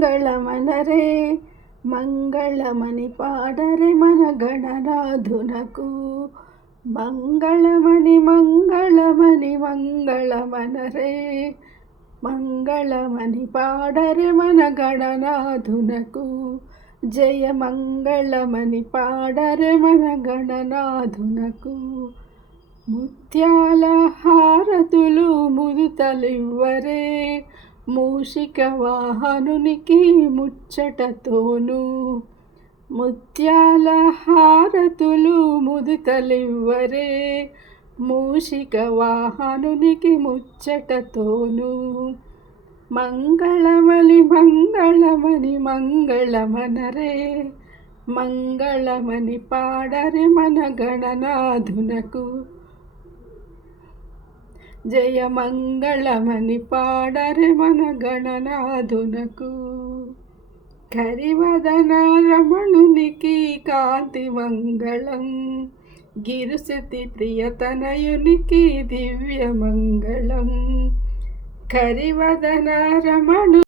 మంగళమనరే మంగళమని పాడరే మన గణనాథునకు. మంగళమని మంగళమని మంగళమనరే మంగళమని పాడరే మన గణనాథునకు. జయ మంగళమని పాడరే మన గణనాథునకు. ముత్యాల హారతులు ముదుతలివ్వరే మూషిక వాహనునికి ముచ్చటతోను. ముత్యాల హారతులు ముదుతలివ్వరే మూషిక వాహనునికి ముచ్చటతోను. మంగళమని మంగళమని మంగళమనరే మంగళమని పాడరే మన గణనాథునకు. జయ మంగళమని పాడరే మన గణనాథునకు. కరివదన రమణునికి కాంతి మంగళం గిరుసతి ప్రియతనయునికి దివ్య మంగళం. కరివదన రమణు